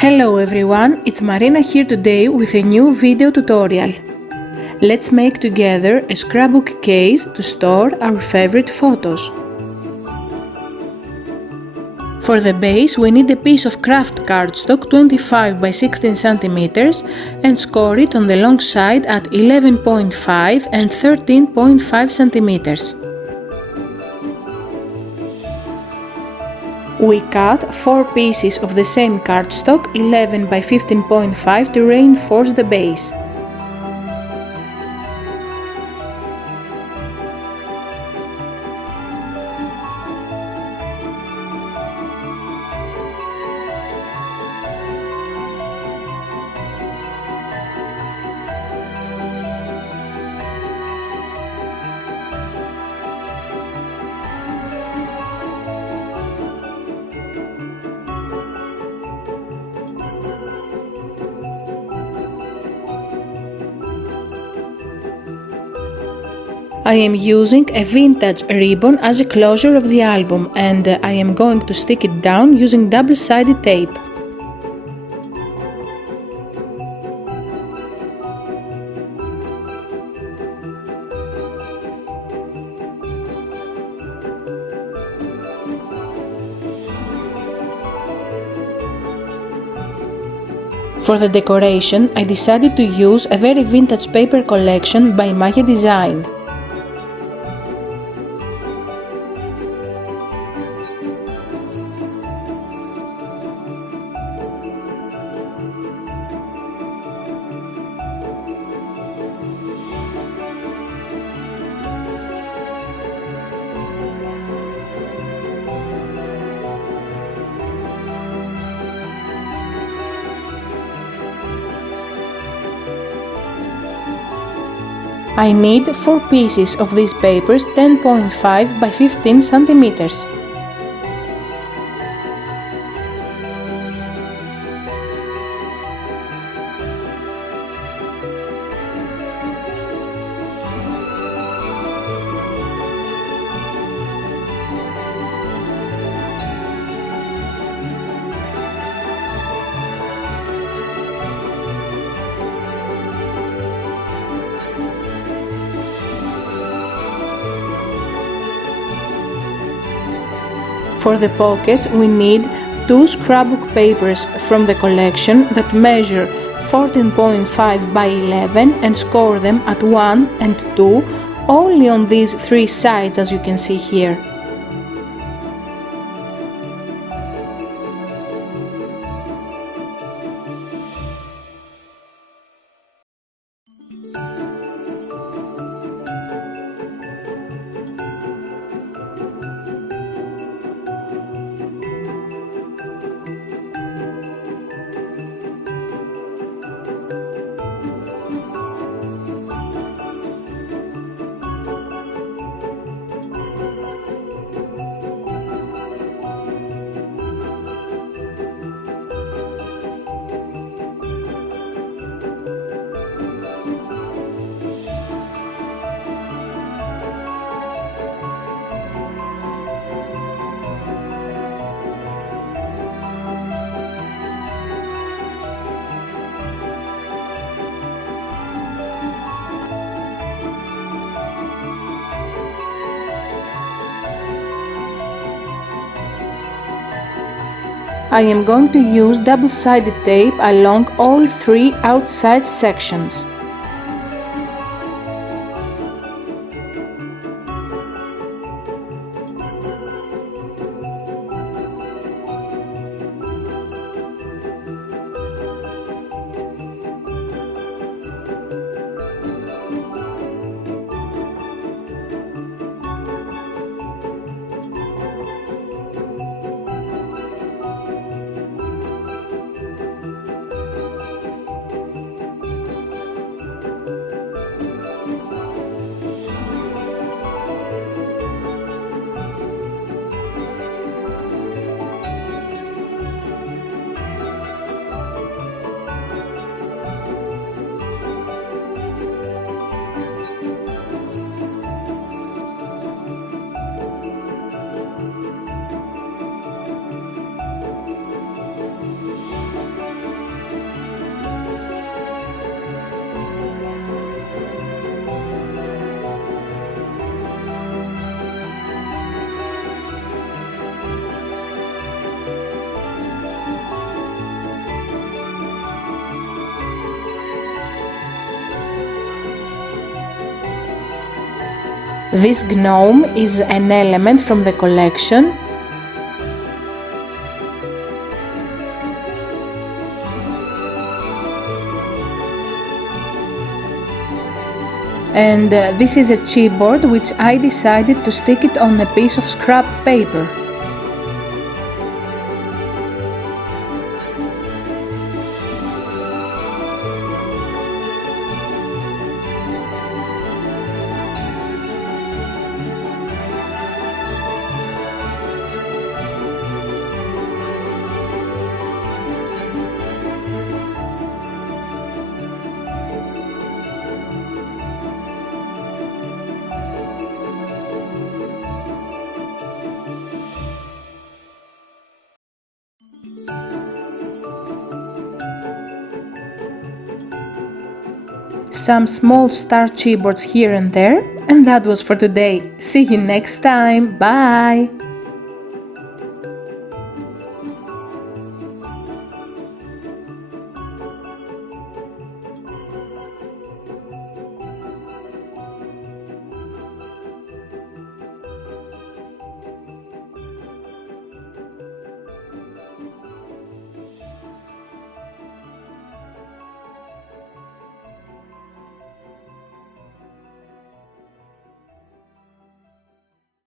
Hello everyone, it's Marina here today with a new video tutorial. Let's make together a scrapbook case to store our favorite photos. For the base we need a piece of craft cardstock 25 by 16 cm and score it on the long side at 11.5 and 13.5 cm. We cut 4 pieces of the same cardstock 11 by 15.5 to reinforce the base. I am using a vintage ribbon as a closure of the album and I am going to stick it down using double-sided tape. For the decoration, I decided to use a very vintage paper collection by Maya Design. I need 4 pieces of these papers 10.5 by 15 centimeters. For the pockets we need 2 scrapbook papers from the collection that measure 14.5 by 11 and score them at 1 and 2 only on these 3 sides as you can see here. I am going to use double-sided tape along all 3 outside sections. This gnome is an element from the collection. And this is a chipboard which I decided to stick it on a piece of scrap paper. Some small star chipboards here and there, and that was for today. See you next time, bye!